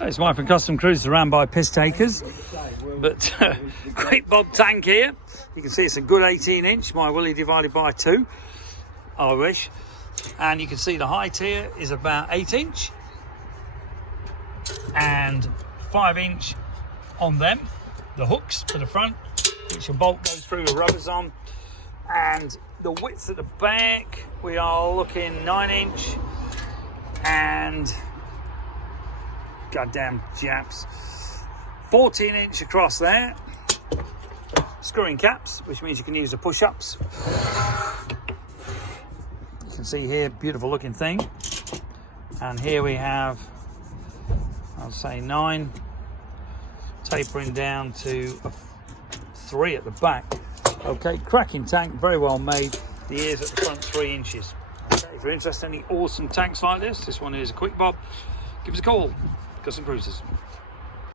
It's my custom cruise around by piss takers, but quick bob tank here. You can see it's a good 18-inch, my Willie divided by 2, I wish. And you can see the height here is about 8-inch and 5-inch on them, the hooks for the front, which a bolt goes through with rubbers on. And the width at the back, we are looking 9-inch and goddamn Japs, 14-inch across there. Screwing caps, which means you can use the push-ups. You can see here, beautiful looking thing. And here we have, I'll say 9, tapering down to a 3 at the back. Okay, cracking tank, very well made. The ears at the front 3 inches. Okay, if you're interested in any awesome tanks like this one is a quick bob, give us a call. Custom Cruises.